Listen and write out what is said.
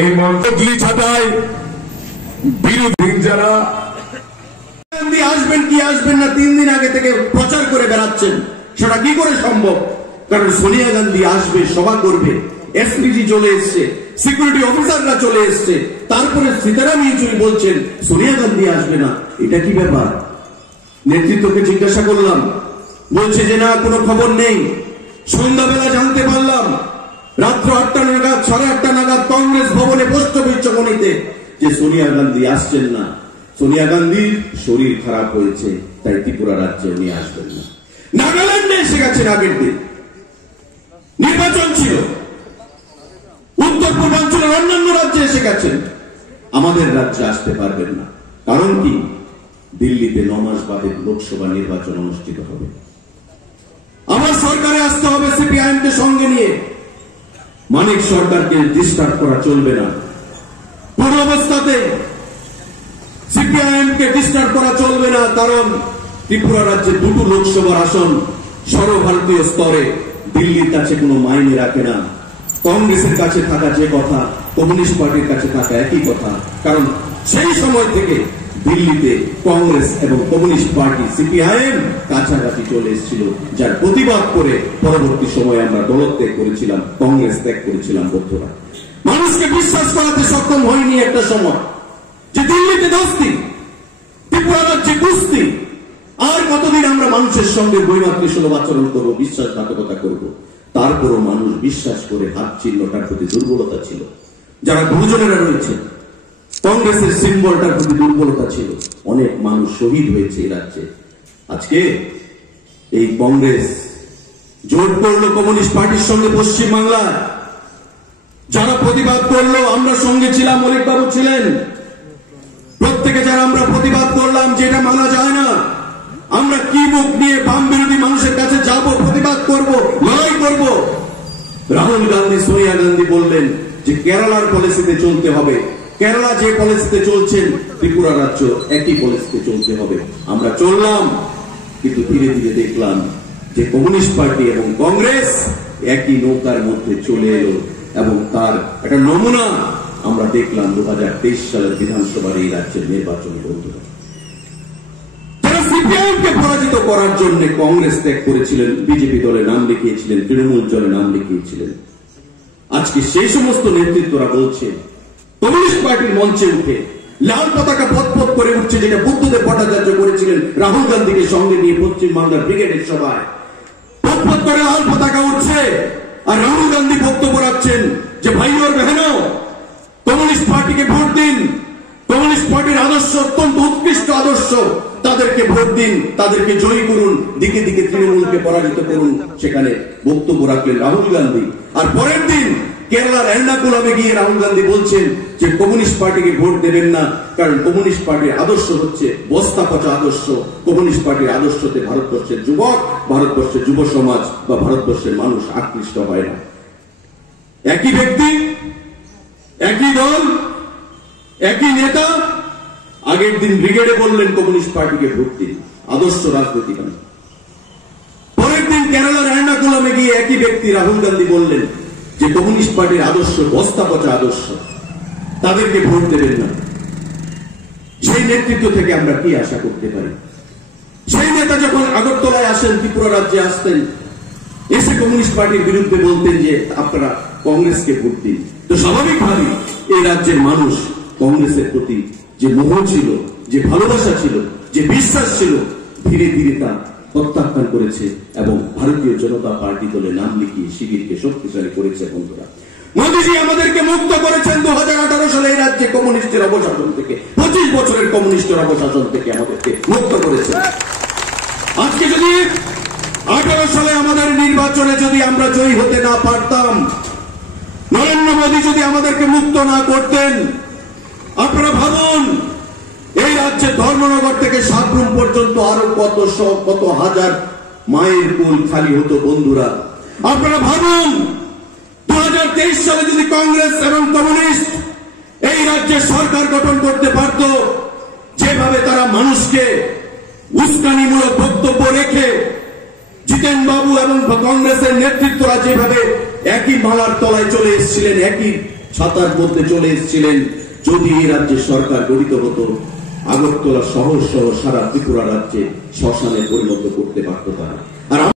এই মন্ত্রগুলি ছাটায় বিরোধী যারা আসবেন কি আসবেন না 3 দিন আগে থেকে প্রচার করে বেড়াচ্ছেন, সেটা কি করে সম্ভব? কারণ সোনিয়া গান্ধী আসবে, সভা করবে, এসপিজি চলে এসছে, সিকিউরিটি অফিসাররা চলে এসছে, তারপরে সীতারাম ইয়েচুরি বলছেন সোনিয়া গান্ধী আসবে না। এটা কি ব্যাপার? নেতৃত্বকে জিজ্ঞাসা করলাম, বলছে যে না, কোনো খবর নেই। সন্ধ্যাবেলা জানতে পারলাম রাত্র 8টা নাগাদ, 8:30 নাগাদ কংগ্রেস ভবনে পুষ্পবিচ্ছমনিতে যে সোনিয়া গান্ধী আসছেন না, সোনিয়া গান্ধীর শরীর খারাপ হয়েছে, তাই ত্রিপুরা রাজ্যে উনি আসবেন না। নাগাল্যান্ডে এসে গেছেন, আগের দিন নির্বাচন ছিল, উত্তর পূর্বাঞ্চলের অন্যান্য রাজ্যে এসে গেছেন, আমাদের রাজ্যে আসতে পারবেন না। কারণ কি? দিল্লিতে 9 মাস বাদে লোকসভা নির্বাচন অনুষ্ঠিত হবে। আমার সরকারে আসতে হবে সিপিআইএম কে সঙ্গে নিয়ে। মানিক সরকারকে ডিস্টার্ব করা চলবে না, কোন অবস্থাতে সিপিআইএম কে ডিস্টার্ব করা চলবে না। কারণ ত্রিপুরা রাজ্যে 2টো লোকসভার আসন সর্বভারতীয় স্তরে দিল্লির কাছে কোনো মাইনে রাখে না। কংগ্রেসের কাছে থাকা যে কথা, কমিউনিস্ট পার্টির কাছে থাকা একই কথা। কারণ সেই সময় থেকে দিল্লিতে কংগ্রেস এবং কমিউনিস্ট পার্টি সিপিআইএম কাছাকাছি চলে এসেছিল, যার প্রতিবাদ করে পরবর্তী সময়ে আমরা দলত্যাগ করেছিলাম, কংগ্রেস ত্যাগ করেছিলাম। বন্ধুরা, মানুষকে বিশ্বাস করাতে সক্ষম হয়নি একটা সময় যে দিল্লিতে দোস্তি, ত্রিপুরা রাজ্যে কুস্তি। আর কতদিন আমরা মানুষের সঙ্গে বৈমাত্রিক সুলভ আচরণ করবো, বিশ্বাসঘাতকতা করব? তারপরও মানুষ বিশ্বাস করে হাত চিহ্নটার প্রতি দুর্বলতা ছিল। যারা গুরুজনেরা রয়েছে, কংগ্রেসের সিম্বলটার প্রতি দুর্বলতা ছিল। অনেক মানুষ শহীদ হয়েছে এই রাজ্যে। আজকে এই কংগ্রেস জোট করলো কমিউনিস্ট পার্টির সঙ্গে পশ্চিম বাংলায়, যারা প্রতিবাদ করলো, আমরা সঙ্গে ছিলাম, মলিক বাবু ছিলেন, প্রত্যেকে যারা আমরা প্রতিবাদ করলাম, যেটা মানা যায় না। আমরা কি মুখ নিয়ে বাম বিরোধী মানুষের কাছে যাব, প্রতিবাদ করব, লড়াই করব? রাহুল গান্ধী, সোনিয়া গান্ধী বললেন যে কেরালার পলিসিতে চলতে হবে। কেরালা যে পলিসিতে চলছেন, ত্রিপুরা রাজ্য একই পলিসিতে চলতে হবে। আমরা চললাম, কিন্তু ধীরে ধীরে দেখলাম যে কমিউনিস্ট পার্টি এবং কংগ্রেস একই নৌকার মধ্যে চলে এলো, এবং তার একটা নমুনা আমরা দেখলাম 2023 সালের বিধানসভার এই রাজ্যের নির্বাচনী। বন্ধুরা, যারা সিপিআইএমকে পরাজিত করার জন্য কংগ্রেস ত্যাগ করেছিলেন, বিজেপি দলে নাম লিখিয়েছিলেন, তৃণমূল দলে নাম লিখিয়েছিলেন, আজকে সেই সমস্ত নেতৃত্বরা বলছে, কমিউনিস্ট পার্টির মঞ্চে উঠে লাল পতাকা পথ করে উঠছে, যেটা বুদ্ধদেব ভট্টাচার্য করেছিলেন রাহুল গান্ধীকে সঙ্গে নিয়ে পশ্চিম বাংলার ব্রিগেডের সভায়। পথ করে লাল পতাকা উঠছে, আর রাহুল গান্ধী বক্তব্য রাখছেন যে ভাই और बहनों, কমিউনিস্ট পার্টিকে ভোট দিন, কমিউনিস্ট পার্টির আদর্শ অত্যন্ত উৎকৃষ্ট আদর্শ, তাদেরকে ভোট দিন, তাদেরকে জয়ী করুন, দিকে দিকে তৃণমূলকে পরাজিত করুন। সেখানে বক্তব্য রাখলেন রাহুল গান্ধী। আর পরের দিন কেরালার এর্নাকুলামে গিয়ে রাহুল গান্ধী বলছেন যে কমিউনিস্ট পার্টিকে ভোট দেবেন না, কারণ কমিউনিস্ট পার্টির আদর্শ হচ্ছে বস্তা পচা আদর্শ। কমিউনিস্ট পার্টির আদর্শতে ভারতবর্ষের যুবক, ভারতবর্ষের যুব সমাজ বা ভারতবর্ষের মানুষ আকৃষ্ট হয় না। একই ব্যক্তি, একই দল, একই নেতা আগের দিন ব্রিগেডে বললেন কমিউনিস্ট পার্টিকে ভোট দিন, আদর্শ রাজনীতি নয়। পরের দিন কেরালার এর্নাকুলামে গিয়ে একই ব্যক্তি রাহুল গান্ধী বললেন যে কমিউনিস্ট পার্টির আদর্শ বস্তা পচা আদর্শ, তাদেরকে ভোট দেবেন না। সেই নেতৃত্ব থেকে আমরা কি আশা করতে পারি? সেই নেতা যখন আগরতলায় আসেন, ত্রিপুরা রাজ্যে আসতেন, এসে কমিউনিস্ট পার্টির বিরুদ্ধে বলতেন যে আপনারা কংগ্রেসকে ভোট দিন, তো স্বাভাবিকভাবেই এই রাজ্যের মানুষ কংগ্রেসের প্রতি যে মোহ ছিল, যে ভালোবাসা ছিল, যে বিশ্বাস ছিল, ধীরে ধীরে তা প্রত্যাখ্যান করেছে এবং ভারতীয় জনতা পার্টি দলে নাম লিখিয়ে শিবিরকে শক্তিশালী করেছে। বন্ধুরা, মোদীজি আমাদেরকে মুক্ত করেছেন 2018 সালে এই রাজ্যে কমিউনিস্টের অপশাসন থেকে, 25 বছরের কমিউনিস্টের অপশাসন থেকে আমাদেরকে মুক্ত করেছেন। আজকে যদি 18 সালে আমাদের নির্বাচনে যদি আমরা জয়ী হতে না পারতাম, নরেন্দ্র মোদী যদি আমাদেরকে মুক্ত না করতেন, আপনারা ভাবুন এই রাজ্যে ধর্মনগর থেকে সাবরুম পর্যন্ত আরো কত হাজার মায়ের কোল খালি হতো। বন্ধুরা, আপনারা ভাবুন 2023 সালে যদি কংগ্রেস এবং কমিউনিস্ট এই রাজ্যে সরকার গঠন করতে পারত, যেভাবে তারা মানুষকে উস্কানিমূলক বক্তব্য রেখে জিতেন বাবু এবং কংগ্রেসের নেতৃত্বরা যেভাবে একই মালার তলায় চলে এসেছিলেন, একই ছাতার মধ্যে চলে এসেছিলেন। যদি এই রাজ্যে সরকার গঠিত হতো, আগরতলা শহর সহ সারা ত্রিপুরা রাজ্যে শ্মশানে পরিণত করতে পারত তারা। আর